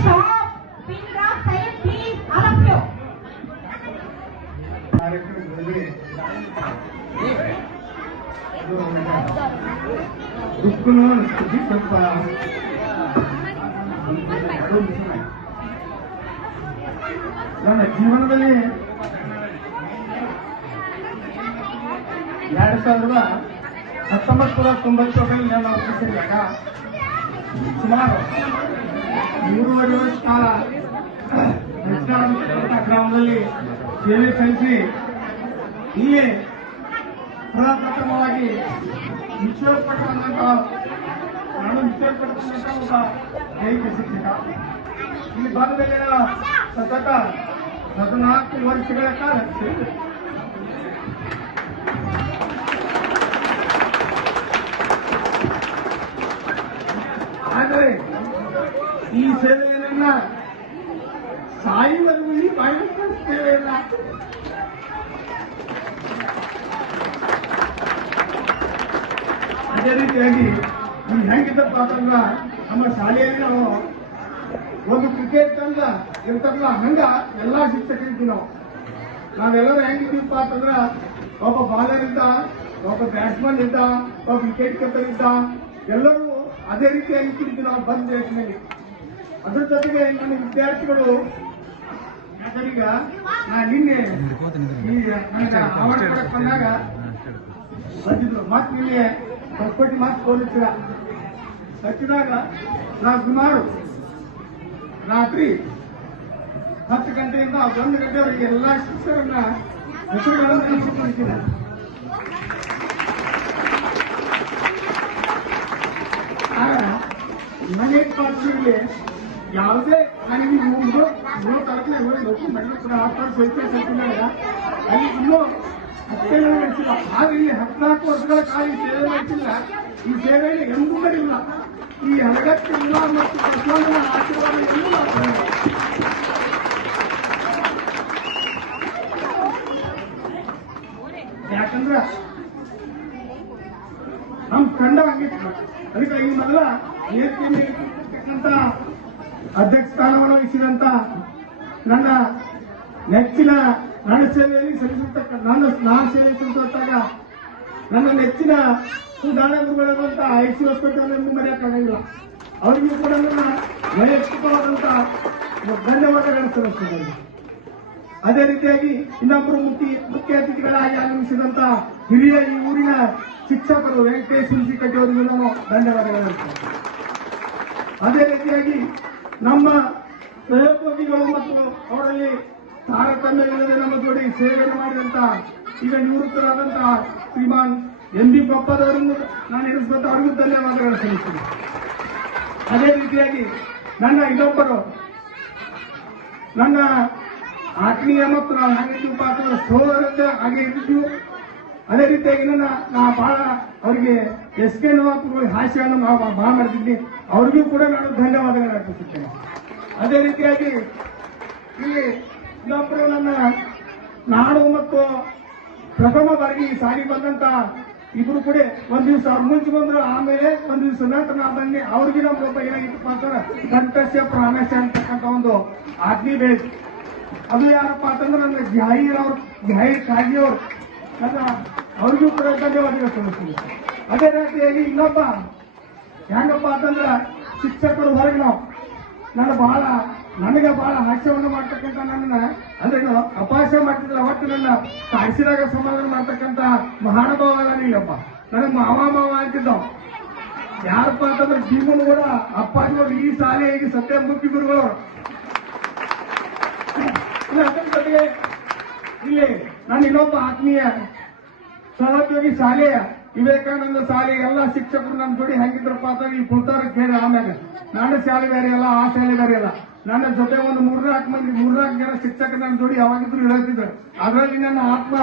stop. Pin drop side, please. All of you. ದುಃಖನೂ ಅನಿಸ್ತೀವಿ ಸ್ವಲ್ಪ ನನ್ನ ಜೀವನದಲ್ಲಿ 1997 ನಾನು ಅವಕಾಶ ಸುಮಾರು 3.5 ವರ್ಷ ಕಾಲ ಗ್ರಾಮದಲ್ಲಿ ಸೇವೆ ಸಲ್ಲಿಸಿ ಇಲ್ಲಿ ಪ್ರಪ್ರಥಮವಾಗಿ ನಿಶ್ಚಯಪಟ್ಟಂತಹ ನಾನು ನಿಶ್ಚಯಪಟ್ಟಂತಹ ಒಬ್ಬ ದೈಹಿಕ ಶಿಕ್ಷಕ ಇಲ್ಲಿ ಬಂದ ಮೇಲೆ ಸತತ 14 ವರ್ಷಗಳ ಕಾಲ ಆದರೆ ಈ ಸೇವೆಯನ್ನ ಸಾಯುವವರೆಗೂ ಈ ಬಾಯಿಗೆ ಸೇವೆ ಇಲ್ಲ. ಅದೇ ರೀತಿಯಾಗಿ ಈ ಹೆಂಗಿದ್ದಪ್ಪ ಅಂತಂದ್ರ ನಮ್ಮ ಶಾಲೆಯಲ್ಲಿ ನಾವು ಒಂದು ಕ್ರಿಕೆಟ್ ತಂಡ ಇರ್ತಾರಲ್ಲ ಹಂಗ ಎಲ್ಲಾ ಶಿಕ್ಷಕರಿದ್ವಿ ನಾವೆಲ್ಲರೂ ಹೆಂಗಿದ್ದೀವಪ್ಪ ಅಂತಂದ್ರ ಒಬ್ಬ ಬಾಲರ್ ಇದ್ದ, ಒಬ್ಬ ಬ್ಯಾಟ್ಸ್ಮನ್ ಇದ್ದ, ಒಬ್ಬ ವಿಕೆಟ್ ಕೀಪರ್ ಇದ್ದ, ಎಲ್ಲರೂ ಅದೇ ರೀತಿಯಾಗಿ ಕುರಿತು ನಾವು ಬಂದ ದೇಶದಲ್ಲಿ. ಅದ್ರ ಜೊತೆಗೆ ನನ್ನ ವಿದ್ಯಾರ್ಥಿಗಳು ಯಾಕಂದ್ರೆ ನಾ ನಿನ್ನೆ ನನಗೆ ಅವಾರ್ಡ್ ಕೊಡಕ್ ಬಂದಾಗ ಬಂದಿದ್ರು. ಮತ್ತೆ ನಿನ್ನೆ ಹೊಸಕೋಟಿ ಮಾತು ಪೊಲೀಸರ ಹಚ್ಚಿದಾಗ ನಾ ಸುಮಾರು ರಾತ್ರಿ 10 ಗಂಟೆಯಿಂದ 1 ಗಂಟೆವರೆಗೆ ಎಲ್ಲಾ ಶಿಕ್ಷಕರನ್ನ ಹೆಸರುಗಳನ್ನು ನೆನಪಿಸಿಕೊಂಡಿದ್ದಾರೆ. ಮನೆ ಪಾತ್ರದಲ್ಲಿ ಯಾವುದೇ ನನಗೆ 3 ತಾರೀಕಿನ ನೌಕರಿ ಮಾಡಿದ್ರೆ 6 ವರ್ಷ ಸೈತಿದಾಗ ಅಲ್ಲಿ ಇನ್ನೂ ಅಷ್ಟೇ ನಡೆಸಿಲ್ಲ. ಆದ್ರೆ ಇಲ್ಲಿ 14 ವರ್ಷಗಳ ಕಾಲ ಈ ಸೇವೆ ನಡೆಸಿಲ್ಲ. ಈ ಸೇವೆಯಲ್ಲಿ ಎಂದೂ ಮಾಡಿಲ್ಲ. ಈ ಹಲಗತ್ತಿಲ್ಲ ಮತ್ತು ಬಸವಣ್ಣನ ಆಶೀರ್ವಾದ ಎಂದೂ ಆಗ್ತದೆ. ಯಾಕಂದ್ರ ನಮ್ ತಂಡ ಹಂಗಿತ್ತು. ಅದಕ್ಕೆ ಈ ಮೊದಲ ಏರ್ತಿರ್ತಕ್ಕಂಥ ಅಧ್ಯಕ್ಷ ಸ್ಥಾನವನ್ನು ವಹಿಸಿದಂತ ನನ್ನ ನೆಚ್ಚಿನ ನನ್ನ ಸೇವೆಯಲ್ಲಿ ಸಲ್ಲಿಸಿರ್ತಕ್ಕ ನಾನು ಸೇವೆ ಸಲ್ಲಿಸುತ್ತಾಗ ನನ್ನ ನೆಚ್ಚಿನ ಸುಧಾರಣೆ ಗುರುಗಳಾದಂತಹ ಐಸಿ ಹೊಸಕೋಟೆ ಎಂದು ಮರೆಯಕ್ಕಾಗಂಗಿಲ್ಲ. ಅವರಿಗೂ ಕೂಡ ನನ್ನ ವೈಯಕ್ತಿಕವಾದಂತ ಧನ್ಯವಾದಗಳನ್ನು ಸಲ್ಲಿಸುತ್ತೇನೆ. ಅದೇ ರೀತಿಯಾಗಿ ಇನ್ನೊಬ್ಬರು ಮುಖ್ಯ ಅತಿಥಿಗಳಾಗಿ ಆಗಮಿಸಿದಂತ ಹಿರಿಯ ಈ ಊರಿನ ಶಿಕ್ಷಕರು ವೆಂಕಟೇಶ್ ಹುಣಸಿಕಟ್ಟಿ ಅವರಿಗೂ ನಾವು ಧನ್ಯವಾದಗಳು. ಅದೇ ರೀತಿಯಾಗಿ ನಮ್ಮ ಸಹೋದ್ಯೋಗಿಗಳು ಮತ್ತು ಅವರಲ್ಲಿ ತಾರತಮ್ಯವಿಲ್ಲದೆ ನಮ್ಮ ಜೋಡಿ ಸೇವೆಯನ್ನು ಮಾಡಿದಂತ ಈಗ ನಿವೃತ್ತರಾದಂತಹ ಶ್ರೀಮಾನ್ ಎಂ ಬಿ ಪಪ್ಪದವರನ್ನು ನಾನು ಎಣಿಸ್ಕೊತ ಅವರಿಗೂ ಧನ್ಯವಾದಗಳು ಸಲ್ಲಿಸ್ತೀನಿ. ಅದೇ ರೀತಿಯಾಗಿ ನನ್ನ ಇನ್ನೊಬ್ಬರು ನನ್ನ ಆತ್ಮೀಯ ಮತ್ತು ನಾವು ಹಾಗಿದ್ದೀವಿ ಪಾತ್ರ ಸೋದರ ಹಾಗೆ ಇದ್ದಿದ್ದೀವಿ. ಅದೇ ರೀತಿಯಾಗಿ ನಾ ಬಹಳ ಅವರಿಗೆ ಎಸ್ಕೆ ನವಾಪುರ ಹಾಸ್ಯವನ್ನು ಬಹಳ ಮಾಡ್ತಿದ್ವಿ. ಅವ್ರಿಗೂ ಕೂಡ ನಾನು ಧನ್ಯವಾದಗಳು ಅರ್ಪಿಸುತ್ತೇನೆ. ಅದೇ ರೀತಿಯಾಗಿ ಇಲ್ಲಿ ಇನ್ನೊಬ್ಬರು ನನ್ನ ನಾಡು ಮತ್ತು ಪ್ರಥಮ ಬಾರಿಗೆ ಈ ಸಾರಿ ಬಂದಂತ ಇಬ್ರು ಕೂಡ ಒಂದ್ ದಿವಸ ಮುಂಚೆ ಬಂದ್ರು, ಆಮೇಲೆ ಒಂದ್ ದಿವಸ ನಂತರ ನಾ ಬನ್ನಿ. ಅವ್ರಿಗೆ ನಮ್ಗೊಬ್ಬ ಏನಾಗಿತ್ತಪ್ಪ ಅಂತಂದ್ರೆ ಕಂಠಸ್ಯ ಪ್ರಾಣಸ್ಯ ಅಂತಕ್ಕಂಥ ಒಂದು ಆಜ್ಞೆ ಬೆಳೆದು ಅದು ಯಾರಪ್ಪ ಅಂತಂದ್ರೆ ನನ್ನ ಜಾಹೀರ್ ಕಾಗಿ ಅವರು ನನ್ನ ಅವ್ರಿಗೂ ಕೂಡ ಧನ್ಯವಾದಗಳು ಸಲ್ಲಿಸ್ತೀನಿ. ಅದೇ ರೀತಿಯಾಗಿ ಇನ್ನೊಬ್ಬ ಹೆಂಗಪ್ಪ ಅಂತಂದ್ರ ಶಿಕ್ಷಕರು ಹೊರಗೆ ನಾವು ನನಗೆ ಬಹಳ ಹಾಸ್ಯವನ್ನು ಮಾಡ್ತಕ್ಕಂಥ ನನ್ನ ಅಂದ್ರೆ ಅಪಹಾಸ್ಯ ಮಾಡ್ತಿದ್ದಿಲ್ಲ, ಒಟ್ಟು ನನ್ನ ಕಾಯಿಸಿದಾಗ ಸಮಾಧಾನ ಮಾಡ್ತಕ್ಕಂಥ ಮಹಾನುಭಾವ ನೀವಪ್ಪ ನನಗೆ ಮಾವ ಅಂತಿದ್ದಾವ್. ಯಾರಪ್ಪ ಅಂತಂದ್ರೆ ಜೀವನ ಕೂಡ ಅಪ್ಪಾಜಿ ನೋಡಿ ಈ ಶಾಲೆ ಈಗ ಸತ್ಯ ಮುಖ್ಯ ಗುರುಗಳು. ಅದರ ಜೊತೆಗೆ ಇಲ್ಲಿ ನಾನು ಇನ್ನೊಬ್ಬ ಆತ್ಮೀಯ ಸಹೋದ್ಯೋಗಿ ಶಾಲೆಯ ವಿವೇಕಾನಂದ ಶಾಲೆ ಎಲ್ಲ ಶಿಕ್ಷಕರು ನನ್ನ ಜೋಡಿ ಹೆಂಗಿದ್ರಪ್ಪ ಅಂತ ಈ ಕುಳ್ತಾರ ಕೇಳಿ ಆಮ್ಯಾಗ ನನ್ನ ಶಾಲೆ ಬೇರೆ ಅಲ್ಲ, ಆ ಶಾಲೆ ಬೇರೆ ಅಲ್ಲ. ನನ್ನ ಜೊತೆ ಒಂದು 3-4 ಜನ ಶಿಕ್ಷಕರು ನನ್ನ ಜೋಡಿ ಯಾವಾಗಿದ್ರು ಹೇಳ್ತಿದ್ರು. ಅದರಲ್ಲಿ ನನ್ನ ಆತ್ಮ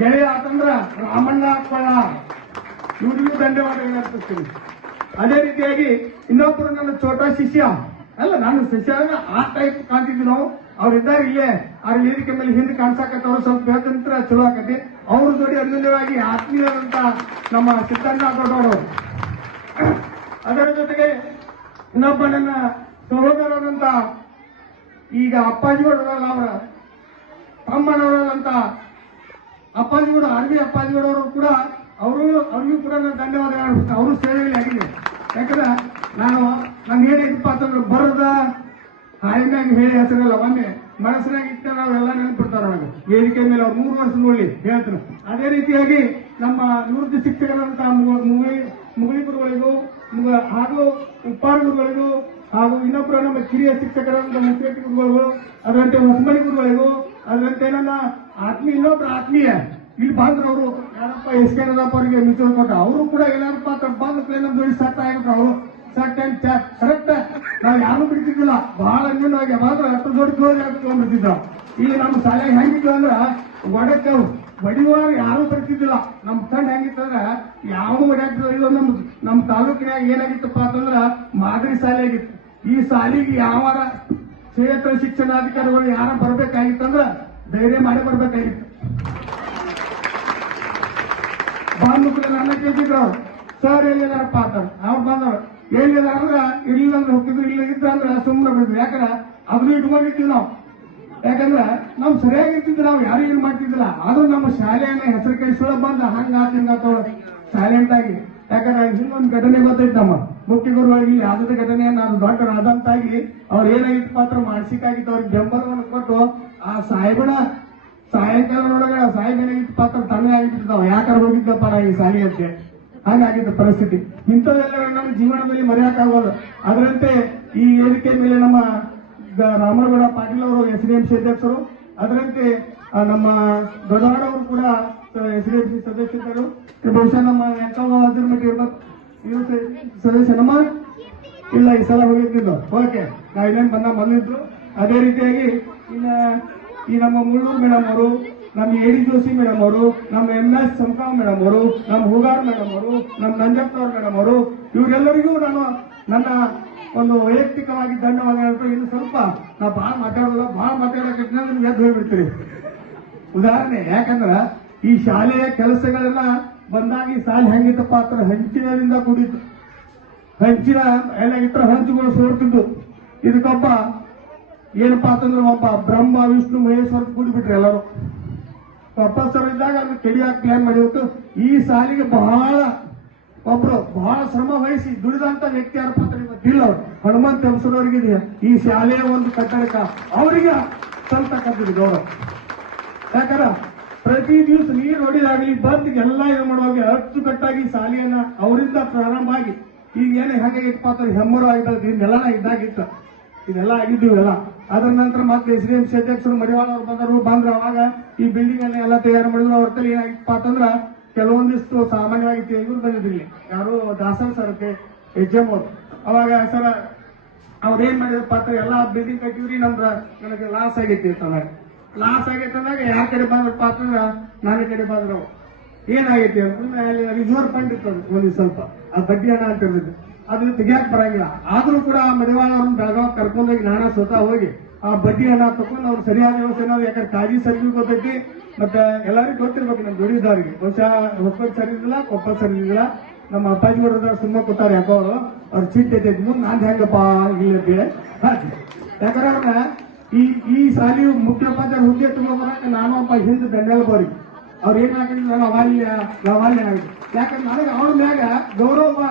ಗೆಳೆಯ ಆತಂದ್ರ ರಾಮಣ್ಣ ಅಪ್ಪಳ, ಇವ್ರಿಗೂ ಧನ್ಯವಾದಗಳು ಅರ್ಪಿಸ್ತೀನಿ. ಅದೇ ರೀತಿಯಾಗಿ ಇನ್ನೊಬ್ಬರು ನನ್ನ ಛೋಟಾ ಶಿಷ್ಯ ಅಲ್ಲ, ನಾನು ಶಿಷ್ಯ ಆ ಟೈಪ್ ಕಾಣ್ತಿದ್ವಿ ನಾವು. ಅವ್ರಿದ್ದಾರೆ ಇಲ್ಲೇ ಅವ್ರ ವೇದಿಕೆ ಮೇಲೆ ಹಿಂದೆ ಕಾಣಿಸಾಕತ್ತವ್ರು, ಸ್ವಲ್ಪ ಹೇಳ್ತಂತ್ರ ಚಲೋ ಆಕತಿ. ಅವ್ರ ಜೋಡಿ ಅನ್ಯೂನ್ಯವಾಗಿ ಆತ್ಮೀಯರಂತ ನಮ್ಮ ಸಿದ್ದಣ್ಣ ಕೊಟ್ಟವರು. ಅದರ ಜೊತೆಗೆ ಇನ್ನೊಬ್ಬ ನನ್ನ ಸಹೋದರರಂತ ಈಗ ಅಪ್ಪಾಜಿಗೌಡರಲ್ಲ ಅವರ ತಮ್ಮನವರಲ್ಲಂತ ಅಪ್ಪಾಜಿಗೌಡ ಆರ್ಮಿ ಅಪ್ಪಾಜಿಗೌಡವರು ಕೂಡ ಅವ್ರಿಗೂ ಕೂಡ ನಾನು ಧನ್ಯವಾದ ಹೇಳ್ಬಿಟ್ಟು ಅವರು ಸೇವೆಯಲ್ಲಿ ಆಗಿದೆ. ಯಾಕಂದ್ರೆ ನಾನು ಏನಿದಪ್ಪ ಅಂತಂದ್ರೆ ಬರದ ಹಾಯಿನಾಗಿ ಹೇಳಿ ಹೆಸರಲ್ಲ ಮೊನ್ನೆ ಮನಸ್ಸಿನಾಗ ಇಟ್ಟ ನಾವೆಲ್ಲ ನೆನಪಿಡ್ತಾರ ನನಗೆ ವೇದಿಕೆ ಮೇಲೆ ಅವ್ರು 3 ವರ್ಷ ನೋಡಿ ಹೇಳ್ತಾರೆ. ಅದೇ ರೀತಿಯಾಗಿ ನಮ್ಮ ನಿವೃತ್ತಿ ಶಿಕ್ಷಕರಂತಹ ಮುಗುಳಿ ಗುರುಗಳಿಗೂ ಹಾಗೂ ಉಪ್ಪಾರ ಗುರುಗಳಿಗೂ ಹಾಗೂ ಇನ್ನೊಬ್ಬರು ನಮ್ಮ ಕಿರಿಯ ಶಿಕ್ಷಕರಂತ ಮುಖ್ಯಮಂತ್ರಿ ಗುರುಗಳಿಗೂ ಅದರಂತೆ ಹೊಸಮನಿ ಗುರುಗಳಿಗೂ ಅದರಂತೆ ನನ್ನ ಇನ್ನೊಬ್ರು ಆತ್ಮೀಯ ಇಲ್ಲಿ ಬಂದ್ರು ಅವರು ಯಾರಪ್ಪ ಎಸ್ ಕೆ ನರಪ್ಪ ಅವರಿಗೆ ಮಿತ್ರ ಕೊಟ್ಟ ಅವರು ಕೂಡ ಏನಾರಪ್ಪ ಬಂದು ಪ್ಲೇನ್ ಜೋಡಿ ಸಟ್ ಆಗಿಬಿಟ್ರು ಅವರು ಸಟ್ ಅಂಡ್ ಚಾಟ್ ಕರೆಕ್ಟ್. ನಾವು ಯಾರು ಬಿಡ್ತಿದ್ದಿಲ್ಲ ಬಹಳ ಅನ್ಯವಾಗಿ ಮಾತ್ರ 10 ಜೋಡಿ ಕ್ಲೋಸ್ ಆಗ್ಬಿಟ್ಟಿದ್ದ. ಈಗ ನಮ್ಮ ಶಾಲೆಗೆ ಹೆಂಗಿತ್ತು ಅಂದ್ರೆ ಒಡಕ್ಕೆ ಬಡಿಯುವಾಗ ಯಾರು ಬರ್ತಿದ್ದಿಲ್ಲ. ನಮ್ಮ ತಂಡ ಹೆಂಗಿತ್ತಂದ್ರ ಯಾವ ಹೊಡ್ಯಾಕ್ತಿಲ್ಲ. ಇದು ನಮ್ಮ ತಾಲೂಕಿನಾಗ ಏನಾಗಿತ್ತಪ್ಪ ಅಂತಂದ್ರ ಮಾದರಿ ಶಾಲೆ ಆಗಿತ್ತು. ಈ ಶಾಲೆಗೆ ಯಾವಾರ ಕ್ಷೇತ್ರ ಶಿಕ್ಷಣಾಧಿಕಾರಿಗಳು ಯಾರ ಬರ್ಬೇಕಾಗಿತ್ತಂದ್ರ ಧೈರ್ಯ ಮಾಡಿ ಬರ್ಬೇಕಾಗಿತ್ತು. ಬಂದು ಕೂಡ ನನ್ನ ಕೇಳಿದ್ರು ಅವ್ರು ಸರ್ ಎಲ್ಲಿದಾರಪ್ಪ ಅಂತಾರೆ. ಅವ್ರು ಬಂದವ್ರು ಎಲ್ಲಿದಾರ ಅಂದ್ರ ಇರ್ಲಿಲ್ಲ ಅಂದ್ರೆ ಹೋಗಿದ್ರು, ಇಲ್ಲ ಇದ್ರ ಅಂದ್ರೆ ಸುಮ್ಮನೆ ಬಿಡಿದ್ರು. ಯಾಕಂದ್ರೆ ಅದನ್ನು ಇಟ್ಕೊಂಡಿರ್ತೀವಿ ನಾವು. ಯಾಕಂದ್ರ ನಾವು ಸರಿಯಾಗಿರ್ತಿದ್ವಿ, ನಾವು ಯಾರು ಏನ್ ಮಾಡ್ತಿದ್ದಿಲ್ಲ. ಆದ್ರೂ ನಮ್ಮ ಶಾಲೆಯನ್ನ ಹೆಸರು ಕಳಿಸೋಳ ಬಂದ ಹಿಂಗಾತವ ಸೈಲೆಂಟ್ ಆಗಿ. ಯಾಕಂದ್ರೆ ಹಿಂಗೊಂದು ಘಟನೆ ಗೊತ್ತೈತಿ ನಮ್ಮ ಮುಖ್ಯ ಗುರುಗಳಿಗೆ ಯಾವ್ದು ಘಟನೆ ನಾನು ದೊಡ್ಡ ರಾದಂತಾಗಿ ಅವ್ರು ಏನಾಗಿತ್ತು ಪಾತ್ರ ಮಾನಸಿಕ ಆಗಿತ್ತು. ಅವ್ರಿಗೆ ಬೆಂಬಲವನ್ನು ಕೊಟ್ಟು ಆ ಸಾಹೇಬನ ಸಾಯಂಕಾಲದೊಳಗೆ ಸಾಹೇಬ್ ಏನಾಗಿತ್ತು ಪಾತ್ರ ತಣ್ಣೆ ಆಗಿರ್ತಿದ್ದಾವ. ಯಾಕಂದ್ರೆ ಹೋಗಿದ್ದಪ್ಪ ನಾ ಈ ಶಾಲೆ ಅಂತೆ ಹಾಗಾಗಿದ್ದ ಪರಿಸ್ಥಿತಿ. ಇಂಥದ್ದೆಲ್ಲ ನಮ್ಮ ಜೀವನದಲ್ಲಿ ಮರೆಯಕ್ಕಾಗೋದು. ಅದರಂತೆ ಈ ವೇದಿಕೆ ಮೇಲೆ ನಮ್ಮ ರಾಮನಗೌಡ ಪಾಟೀಲ್ ಅವರು SDMC ಅಧ್ಯಕ್ಷರು, ಅದರಂತೆ ನಮ್ಮ ದೊಡ್ಡವಾಡವರು ಕೂಡ SDMC ಸದಸ್ಯರು, ಬಹುಶಃ ನಮ್ಮ ವೆಂಕಟರಾವ್ ಹಜರ್ಮಠ ಇರ್ಬೇಕು ಸದಸ್ಯ ನಮ್ಮ ಇಲ್ಲ ಈ ಸಲ ಹೋಗಿದ್ದು. ಓಕೆ ನಾ ಇನ್ನೇನು ಬಂದ ಮೊದಲಿದ್ರು. ಅದೇ ರೀತಿಯಾಗಿ ಈ ನಮ್ಮ ಮುಳ್ಳೂರು ಮೇಡಮ್ ಅವರು, ನಮ್ಮ ಎಡಿ ಜೋಶಿ ಮೇಡಮ್ ಅವರು, ನಮ್ಮ MS ಸಂಕಾವ್ ಮೇಡಮ್ ಅವರು, ನಮ್ಮ ಹೂಗಾರ್ ಮೇಡಮ್ ಅವರು, ನಮ್ಮ ನಂಜಪ್ಪನವ್ರ ಮೇಡಮ್ ಅವರು, ಇವರೆಲ್ಲರಿಗೂ ನಾನು ನನ್ನ ಒಂದು ವೈಯಕ್ತಿಕವಾಗಿ ಧನ್ಯವಾದ ಹೇಳ್ತಾರೆ. ಇನ್ನು ಸ್ವಲ್ಪ ನಾ ಬಹಳ ಮಾತಾಡೋಕೆ ನಿಮ್ಗೆ ಎದ್ದು ಹೋಗ್ಬಿಡ್ತೀರಿ. ಉದಾಹರಣೆ ಯಾಕಂದ್ರ ಈ ಶಾಲೆಯ ಕೆಲಸಗಳನ್ನ ಬಂದಾಗ ಈ ಶಾಲೆ ಹೆಂಗಿತ್ತಪ್ಪ ಅಂತ ಹಂಚಿನದಿಂದ ಕೂಡಿತ್ತು. ಹಂಚಿನ ಎಲ್ಲ ಇತರ ಹಂಚುಗಳು ಸೋರ್ತಿದ್ದು. ಇದಕ್ಕೊಬ್ಬ ಏನಪ್ಪಾ ಅಂತಂದ್ರೆ ಒಬ್ಬ ಬ್ರಹ್ಮ ವಿಷ್ಣು ಮಹೇಶ್ವರ ಕೂಡಿಬಿಟ್ರಿ ಎಲ್ಲರೂ. ಪ್ರೊಫೆಸರ್ ಇದ್ದಾಗ ಅದನ್ನ ಕೆಡಿಯಾಗಿ ಪ್ಲಾನ್ ಮಾಡಿಬಿಟ್ಟು ಈ ಶಾಲೆಗೆ ಬಹಳ ಶ್ರಮ ವಹಿಸಿ ದುಡಿದಂತ ವ್ಯಕ್ತಿ ಯಾರಪ್ಪ ಅಂತ ಇಲ್ಲ ಅವ್ರು ಹನುಮಂತ ಹೆಂಸನವರಿಗೆ ಈ ಶಾಲೆಯ ಒಂದು ಕಟ್ಟಡಕ ಅವರಿಗೆ ಸಲ್ತಕ್ಕಂಥದ್ದು ಗೌರವ. ಯಾಕಂದ್ರ ಪ್ರತಿ ದಿವಸ ನೀರು ಹೊಡಿದಾಗಲಿ ಬಂದ್ ಎಲ್ಲ ಇದು ಮಾಡುವಾಗ ಅಚ್ಚುಕಟ್ಟಾಗಿ ಶಾಲೆಯನ್ನ ಅವರಿಂದ ಪ್ರಾರಂಭ ಆಗಿ ಈಗ ಏನೇ ಹೇಗಾಗಿತ್ತಪ್ಪ ಅಂತ ಹೆಮ್ಮರು ಆಗಿದ್ದ ಇದೆಲ್ಲ ಇದ್ದಾಗಿತ್ತು. ಇದೆಲ್ಲ ಆಗಿದ್ದೀವಿ ಎಲ್ಲ. ಅದರ ನಂತರ ಮತ್ತೆ SDMC ಅಧ್ಯಕ್ಷರು ಮಡಿವಾಳ ಅವರು ಬಂದ್ರು. ಅವಾಗ ಈ ಬಿಲ್ಡಿಂಗ್ ಅನ್ನ ಎಲ್ಲ ತಯಾರು ಮಾಡಿದ್ರು. ಅವ್ರ ತಲೆ ಏನಾಗಿತ್ತಪ್ಪ ಅಂತಂದ್ರ ಕೆಲವೊಂದಿಷ್ಟು ಸಾಮಾನ್ಯವಾಗಿ ಇವ್ರು ಬಂದಿದ್ರಿ ಯಾರು ದಾಸನ್ ಸರ್ HM ಅವರು. ಅವಾಗ ಸರ್ ಅವ್ರೇನ್ ಮಾಡಿದ್ರಪ್ಪ ಅಂತ ಎಲ್ಲ ಬಿಲ್ಡಿಂಗ್ ಕಟ್ಟಿವ್ರಿ ನನಗೆ ಲಾಸ್ ಆಗೈತಿ ಅಂತಂದಾಗ ಯಾರ ಕಡೆ ಬಂದ್ರಪ್ಪ ಅಂತಂದ್ರ ನಾನೇ ಕಡೆ ಬಂದ್ರು. ಏನಾಗೈತಿ ಅಂತಂದ್ರೆ ರಿಸರ್ವ್ ಫಂಡ್ ಇರ್ತದೆ ಒಂದ್ ಸ್ವಲ್ಪ ಆ ಬಡ್ಡಿ ಹಣ ಅಂತ ಇರ್ತದೆ, ಅದನ್ನ ತೆಗಿಯಾಕ್ ಬರಂಗಿಲ್ಲ. ಆದ್ರೂ ಕೂಡ ಮಡಿವಾಳ ಅವ್ರನ್ನ ಬೆಳಗಾವ್ ಕರ್ಕೊಂಡೋಗಿ ನಾನಾ ಸ್ವತಃ ಹೋಗಿ ಆ ಬಡ್ಡಿ ಹಣ ತಗೊಂಡು ಅವ್ರು ಸರಿಯಾದ ವ್ಯವಸ್ಥೆ ಯಾಕಂದ್ರೆ ಕಾಜಿ ಸರ್ವಿಸ್ ಗೊತ್ತೈತಿ. ಮತ್ತೆ ಎಲ್ಲರಿಗೂ ಗೊತ್ತಿರ್ಬೇಕು ನಮ್ಮ ದುಡಿದವ್ರಿಗೆ. ಬಹುಶಃ ಹೊಸಬ್ ಸರಿ ಇದ್ದಿಲ್ಲ, ಕೊಪ್ಪ ಸರಿ ಇದ್ದಿಲ್ಲ. ನಮ್ಮ ಅಪ್ಪಾಜಿ ನೋಡಿದ್ರೆ ಸುಮ್ಮ ಕೂತಾರೆ ಯಾಕೋ ಅವ್ರ ಚೀಟ್ ಐತೈತಿ ಮುಂದೆ ನಾನ್ ಹೆಂಗಪ್ಪ ಇಲ್ಲ. ಯಾಕಂದ್ರೆ ಅವ್ರನ್ನ ಈ ಸಾಲಿ ಮುಖ್ಯೋಪಾಧ್ಯಾಯ ಹುದ್ದೆ ತಗೊಂಡ್ಬರಕ್ಕೆ ನಾನು ಒಬ್ಬ ಹಿಂದೆ ಬೆನ್ನೆಲ್ಬೋರಿ ಅವ್ರು ಏನ್ ಹಾಕಿದ್ರು ಲವಾಲ್ಯ ಆಗಿದೆ. ಯಾಕಂದ್ರೆ ನನಗೆ ಅವ್ರ ಮ್ಯಾಗ ಗೌರವ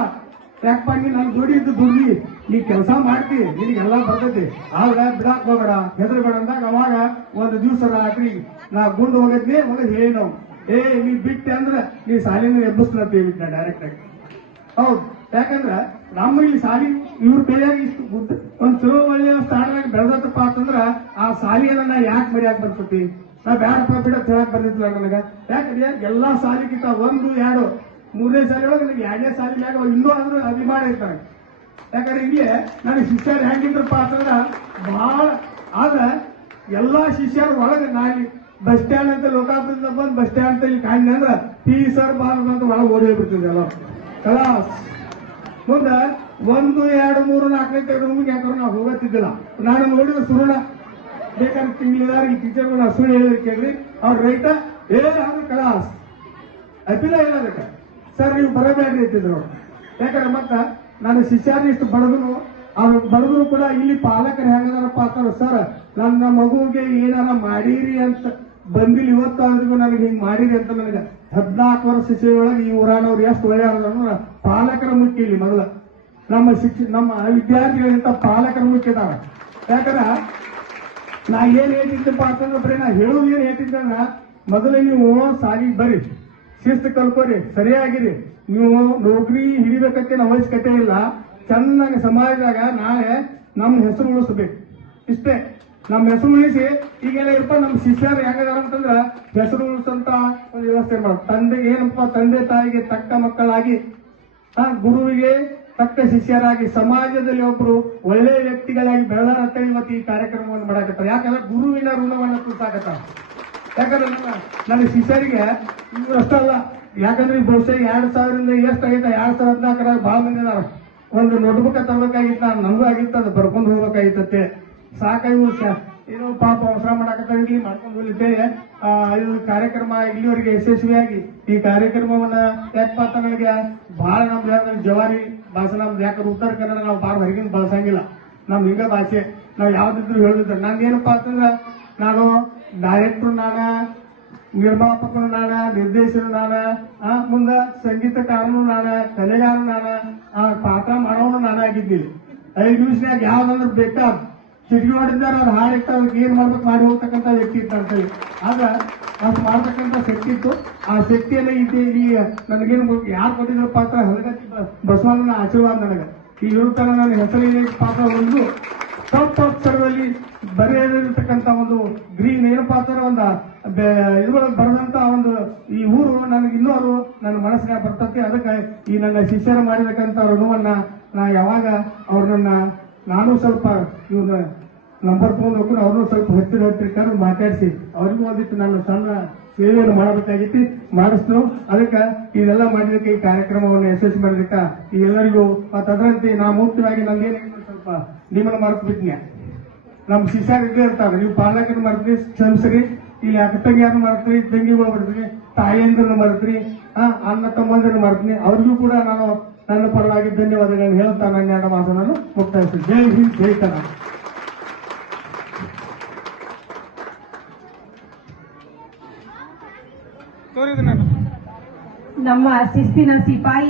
ಯಾಕಪ್ಪ ನೀ ನಾನು ದುಡಿದ್ದು ದುಡ್ಡಿ ನೀ ಕೆಲಸ ಮಾಡ್ತಿ ನಿನಗೆಲ್ಲ ಬರ್ತೈತಿ ಆದ್ರೆ ಬಿಡಾಕ್ ಹೋಗಬೇಡ ಹೆದರ್ಬೇಡ ಅಂದಾಗ ಅವಾಗ ಒಂದು ದಿವಸ ರಾತ್ರಿ ನಾ ಗುಂಡು ಹೋಗಿದ್ನಿ ಹೇಳಿ ನಾವು ನೀ ಬಿಟ್ಟೆ ಅಂದ್ರೆ ನೀ ಸಾಲಿನ ಎಬ್ಬಿಸ್ಲತ್ತೀವಿ ಡೈರೆಕ್ಟ್ ಆಗಿ. ಹೌದು, ಯಾಕಂದ್ರ ನಮ್ಮ ಇಲ್ಲಿ ಸಾಲಿ ಇವ್ರ ಕೈಯಾಗಿ ಇಷ್ಟು ಒಂದು ಚಲೋ ಒಳ್ಳೆಯ ಸ್ಥಾನದಾಗ ಬೆಳೆದತ್ತಪ್ಪ ಅಂತಂದ್ರ ಆ ಸಾಲಿಯನ್ನ ಯಾಕೆ ಮರ್ಯಾಕ್ ಬರ್ತೈತಿ. ನಾ ಬ್ಯಾಡಪ್ಪ ಬಿಡತ್ ಹೇಳಕ್ ಬರ್ತಿದ್ದಿಲ್ಲ ನನಗ. ಯಾಕಂದ್ರೆ ಎಲ್ಲಾ ಸಾಲಿಗಿಂತ 1, 2, 3ನೇ ಸಾಲಿಯೊಳಗೆ ನನಗೆ 2ನೇ ಸಾಲಿ ಮ್ಯಾಗ ಇನ್ನೂ ಆದ್ರೂ ಅಭಿಮಾನ ಇರ್ತಾರೆ. ಯಾಕಂದ್ರೆ ಇಲ್ಲಿ ನನ್ನ ಶಿಷ್ಯರು ಹೆಂಗಿದ್ರಪ್ಪ ಅಂತಂದ್ರ ಬಹಳ ಆದ್ರೆ ಎಲ್ಲಾ ಶಿಷ್ಯರ ಒಳಗೆ ನಾನು ಬಸ್ ಸ್ಟ್ಯಾಂಡ್ ಅಂತ ಲೋಕಾಪುರದಿಂದ ಬಂದು ಬಸ್ ಸ್ಟ್ಯಾಂಡ್ ಅಂತ ಇಲ್ಲಿ ಕಾಯ್ದೆ ಅಂದ್ರ ಸರ್ ಬಾರದು ಅಂತ ಒಳಗೆ ಓಡಿ ಹೋಗ್ಬಿಡ್ತಿದ್ದೆ ಎಲ್ಲ ಕಲಾಸ್. ಮುಂದೆ 1, 2, 3, 4ನೇ ರೂಮಿಗೆ ಯಾಕಂದ್ರೆ ನಾವು ಹೋಗತ್ತಿದ್ದಿಲ್ಲ. ನಾನು ನೋಡಿದ ಸುರುಣ ಬೇಕಾದ್ರೆ ತಿಂಗಳಿದಾರ ಈ ಟೀಚರ್ಗಳು ಸುಳ್ಳು ಹೇಳಿದ್ರೆ ಕೇಳ್ರಿ ಅವ್ರ ರೈತ ಅವ್ರ ಕಲಾಸ್ ಅಪಿಲ ಹೇಳೋದಕ್ಕೆ ಸರ್ ನೀವು ಬರಬೇಡ್ರಿ ಅಂತಿದ್ರು ಅವ್ರು. ಯಾಕಂದ್ರೆ ಮತ್ತ ನಾನು ಶಿಷ್ಯಾರ್ನ ಇಷ್ಟು ಬಡದನು ಅವ್ರು ಬಡವರು ಕೂಡ ಇಲ್ಲಿ ಪಾಲಕರು ಹೆಂಗದಾರಪ್ಪ ಅಂತಾರೆ, ಸರ್ ನನ್ನ ಮಗುವಿಗೆ ಏನಾರ ಮಾಡಿರಿ ಅಂತ ಬಂದಿಲ್ಲ, ಇವತ್ತಾದ್ರಿಗೂ ನನಗೆ ಹಿಂಗ್ ಮಾಡಿರಿ ಅಂತ. ನನಗೆ 14 ವರ್ಷ ಸೇವೆಯೊಳಗೆ ಈ ಊರಾನವ್ರು ಎಷ್ಟು ಒಳ್ಳೆಯ ಪಾಲಕರ ಮುಖ್ಯ ಇಲ್ಲಿ ಮೊದಲ ನಮ್ಮ ವಿದ್ಯಾರ್ಥಿಗಳಿಂತ ಪಾಲಕರ ಮುಖ್ಯ ಇದಾರ. ಯಾಕಂದ್ರ ನಾ ಏನ್ ಹೇಳ್ತಿದ್ದಪ್ಪ ಅಂತಂದ್ರೆ ಬರೀ ನಾ ಹೇಳುದು ಏನ್ ಹೇಳ್ತಿದ್ದಂದ್ರ, ಮೊದಲೇ ನೀವು ಸಾಲಿಗೆ ಬರ್ರಿ, ಶಿಸ್ತು ಕಲ್ಕೋರಿ, ಸರಿಯಾಗಿರಿ. ನೀವು ನೌಕರಿ ಹಿಡಿಬೇಕಂತ ಅವಶ್ಯಕತೆ ಇಲ್ಲ. ಚೆನ್ನಾಗಿ ಸಮಾಜದಾಗ ನಾಳೆ ನಮ್ಮ ಹೆಸರು ಉಳಿಸ್ಬೇಕು, ಇಷ್ಟೇ. ನಮ್ಮ ಹೆಸರು ಉಳಿಸಿ ಈಗೆಲ್ಲ ಇರ್ಪ ನಮ್ಮ ಶಿಷ್ಯರು ಹೆಂಗದಾರ ಅಂತಂದ್ರ ಹೆಸರು ಉಳಿಸಂತ ಒಂದು ವ್ಯವಸ್ಥೆ ಮಾಡ. ತಂದೆಗೆ ಏನಪ್ಪ, ತಂದೆ ತಾಯಿಗೆ ತಕ್ಕ ಮಕ್ಕಳಾಗಿ, ಗುರುವಿಗೆ ತಕ್ಕ ಶಿಷ್ಯರಾಗಿ, ಸಮಾಜದಲ್ಲಿ ಒಬ್ರು ಒಳ್ಳೆ ವ್ಯಕ್ತಿಗಳಾಗಿ ಬೆಳೆದಾರಂತ ಇವತ್ತು ಈ ಕಾರ್ಯಕ್ರಮವನ್ನು ಮಾಡಾಕತ್ತಾರೆ. ಯಾಕಂದ್ರೆ ಗುರುವಿನ ಋಣವನ್ನು ತುರ್ಸಾಕತ್ತಾರ. ಯಾಕಂದ್ರೆ ನನ್ನ ಶಿಷ್ಯರಿಗೆ ಇವ್ರು ಅಷ್ಟಲ್ಲ, ಯಾಕಂದ್ರೆ ಬಹುಶಃ 2000 ಎಷ್ಟಾಗೈತೆ, 2014 ಬಹಳ ಮಂದಿ ಅದಾರ. ಒಂದು ನೋಟ್ಬುಕ್ ತರಬೇಕಾಗಿತ್ತ, ನಮಗೂ ಆಗಿತ್ತ, ಅದು ಬರ್ಕೊಂಡು ಹೋಗ್ಬೇಕಾಗಿತ್ತಂತೆ. ಸಾಕಾಗಿ ಏನೋ ಪಾಪ ಅವಸರ ಮಾಡಾಕತ್ತ ಇರ್ಲಿ, ಮಾಡ್ಕೊಂಡು ಹೋಗ್ಲಿದ್ದೇವೆ. ಇದು ಕಾರ್ಯಕ್ರಮ ಇಲ್ಲಿವರೆಗೆ ಯಶಸ್ವಿಯಾಗಿ ಈ ಕಾರ್ಯಕ್ರಮವನ್ನ ಯಾಕಪ್ಪ ನನಗೆ ಬಹಳ ನಮ್ದು ಜವಾರಿ ಭಾಷೆ ನಮ್ದು. ಯಾಕಂದ್ರೆ ಉತ್ತರ ಕನ್ನಡ ನಾವು ಬಾಳ ಹೊರಗಿನ ಬಳಸಂಗಿಲ್ಲ, ನಮ್ ಹಿಂಗ ಭಾಷೆ ನಾವು ಯಾವ್ದಿದ್ರು ಹೇಳಿದ್ರೆ. ನಂದೇನಪ್ಪಾ ಅಂತಂದ್ರೆ ನಾನು ಡೈರೆಕ್ಟರ್ ನಾನ, ನಿರ್ಮಾಪಕನು ನಾನ, ನಿರ್ದೇಶನ ನಾನ, ಮುಂದ ಸಂಗೀತಕಾರನು ನಾನ, ಕಲೆಗಾರನು ನಾನ, ಪಾಠ ಮಾಡೋನು ನಾನಾಗಿದ್ದೀನಿ. 5 ನಿಮಿಷನಾಗ ಯಾವ್ದಂದ್ರೆ ಬೇಕಾದ ಚಿಟಿಕೆ ಮಾಡಿದ್ದಾರೆ, ಅವ್ರು ಹಾಡಿಟ್ಟ ಅವ್ರಿಗೆ ಏನ್ ಮಾಡ್ಬೇಕು ಮಾಡಿ ಹೋಗ್ತಕ್ಕಂಥ ವ್ಯಕ್ತಿ ಇತ್ತು ಅಂತ ಹೇಳಿ. ಆಗ ಅದು ಮಾಡ್ತಕ್ಕಂಥ ಶಕ್ತಿ ಇತ್ತು. ಆ ಶಕ್ತಿಯನ್ನ ಇಲ್ಲಿ ನನಗೇನು ಯಾರು ಕೊಟ್ಟಿದ್ರು ಪಾತ್ರ, ಹಲಗತ್ತಿ ಬಸವಣ್ಣನ ಆಶೀರ್ವಾದ ನನಗೆ. ಈ ಇರುತ್ತಾರ ನನ್ನ ಹೆಸರಿನ ಪಾತ್ರ ಒಂದು ಟಾಪ್ ಅಕ್ಷರದಲ್ಲಿ ಬರೆಯಲಿರ್ತಕ್ಕಂಥ ಒಂದು ಗ್ರೀನ್ ಏನಪ್ಪಾ ಅಂತಾರೆ, ಒಂದು ಇದ್ರೊಳಗೆ ಬರೆದಂತ ಒಂದು ಈ ಊರು ನನಗೆ ಇನ್ನೂ ಅದು ನನ್ನ ಮನಸ್ಸಿನಾಗ ಬರ್ತೈತಿ. ಅದಕ್ಕೆ ಈ ನನ್ನ ಶಿಷ್ಯರು ಮಾಡಿರ್ತಕ್ಕಂಥ ಋಣವನ್ನ ನಾ ಯಾವಾಗ ಅವ್ರನ್ನ ನಾನು ಸ್ವಲ್ಪ ಇವ್ನ ನಂಬರ್ ತಗೊಂಡು ಹೋಗ್ಕೊಂಡು ಅವ್ರನ್ನೂ ಸ್ವಲ್ಪ ಹತ್ತಿರ ಕರೆದು ಮಾತಾಡಿಸಿ ಅವ್ರಿಗೂ ಒಂದಿಟ್ಟು ನಾನು ಸಣ್ಣ ಸೇವೆಯನ್ನು ಮಾಡಬೇಕಾಗಿತ್ತು, ಮಾಡಿಸ್ತು. ಅದಕ್ಕೆ ಇದೆಲ್ಲ ಮಾಡಿದಕ್ಕೆ ಈ ಕಾರ್ಯಕ್ರಮವನ್ನು ಯಶಸ್ವಿ ಮಾಡಿದಕ್ಕೆ ಈ ಎಲ್ಲರಿಗೂ ಅದರಂತೆ ನಾ ಮುಖ್ಯವಾಗಿ ನಂದೇನು ಸ್ವಲ್ಪ ನಿಮ್ಮನ್ನು ಮರೆತು ಬಿಟ್ನೆ. ನಮ್ಮ ಶಿಷ್ಯರು ಇದ್ದೇ ಇರ್ತಾರೆ, ನೀವು ಪಾಲಕರನ್ನ ಮರೆತ್ರಿ, ಕ್ಷಮಿಸ್ರಿ. ಇಲ್ಲಿ ಅಕ್ಕ ತಂಗಿಯಾರನ್ನ ಮರೆತ್ರಿ, ತಂಗಿಗಳು ಬರ್ತೀರಿ, ತಾಯಿಯಂದ್ರನ್ನ ಮರೆತ್ರಿ, ಅಣ್ಣ ತಮ್ಮಂದ್ರನ್ನ ಮರೆತ್ರಿ. ಅವ್ರಿಗೂ ಕೂಡ ನಾನು ನನ್ನ ಪರವಾಗಿ ಧನ್ಯವಾದಗಳನ್ನು ಹೇಳ್ತಾ ನನ್ನ 2 ಮಾತು ನಾನು ಮುಕ್ತಾಯಿಸ್ತೀನಿ. ಜೈ ಹಿಂದ್, ಜೈ ಕನ್ನಡ. ನಮ್ಮ ಶಿಸ್ತಿನ ಸಿಪಾಯಿ